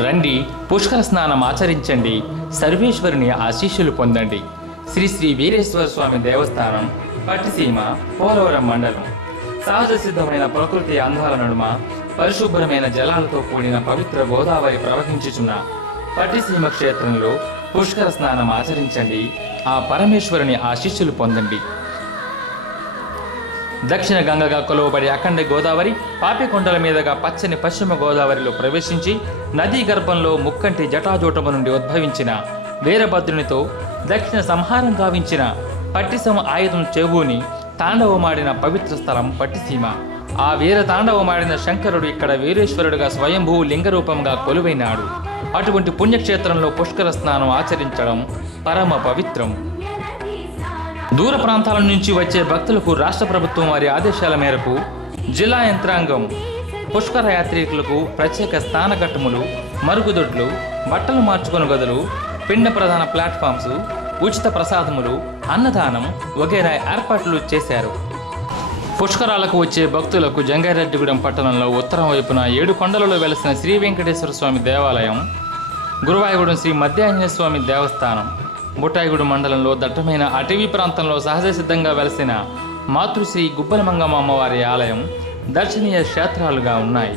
రండి, పుష్కర స్నానం ఆచరించండి, సర్వేశ్వరుని ఆశీస్సులు పొందండి. శ్రీ శ్రీ వీరేశ్వర స్వామి దేవస్థానం, పట్టిసీమ, పోలవరం మండలం. సహజ సిద్ధమైన ప్రకృతి అందాల నడుమ పరిశుభ్రమైన జలాలతో కూడిన పవిత్ర గోదావరి ప్రవహించుచున్న పట్టిసీమ క్షేత్రంలో పుష్కర స్నానం ఆచరించండి, ఆ పరమేశ్వరుని ఆశీస్సులు పొందండి. దక్షిణ గంగగా కొలువబడి అఖండ గోదావరి పాపికొండల మీదుగా పచ్చని పశ్చిమ గోదావరిలో ప్రవేశించి నదీ గర్భంలో ముక్కంటి జటాజూటము నుండి ఉద్భవించిన వీరభద్రునితో దక్షిణ సంహారం గావించిన పట్టిసీమ ఆయుధం చెవుని తాండవమాడిన పవిత్ర స్థలం పట్టిసీమ. ఆ వీర తాండవమాడిన శంకరుడు ఇక్కడ వీరేశ్వరుడుగా స్వయంభూ లింగరూపంగా కొలువైనాడు. అటువంటి పుణ్యక్షేత్రంలో పుష్కర స్నానం ఆచరించడం పరమ పవిత్రం. దూర ప్రాంతాల నుంచి వచ్చే భక్తులకు రాష్ట్ర ప్రభుత్వం వారి ఆదేశాల మేరకు జిల్లా యంత్రాంగం పుష్కర యాత్రికులకు ప్రత్యేక స్నానఘట్టములు, మరుగుదొడ్లు, బట్టలు మార్చుకుని గదులు, పిండ ప్రధాన ప్లాట్ఫామ్స్, ఉచిత ప్రసాదములు, అన్నదానం వగైరా ఏర్పాట్లు చేశారు. పుష్కరాలకు వచ్చే భక్తులకు జంగారెడ్డిగూడెం పట్టణంలో ఉత్తరం వైపున 7 కొండలలో వెలసిన శ్రీ వెంకటేశ్వర స్వామి దేవాలయం, గురువాయూగూడెం శ్రీ మధ్యాంజనేయ స్వామి దేవస్థానం, బుట్టాయిగూడెం మండలంలో దట్టమైన అటవీ ప్రాంతంలో సహజ సిద్ధంగా వెలసిన మాతృశ్రీ గుబ్బలమంగమ్మ అమ్మవారి ఆలయం దర్శనీయ క్షేత్రాలుగా ఉన్నాయి.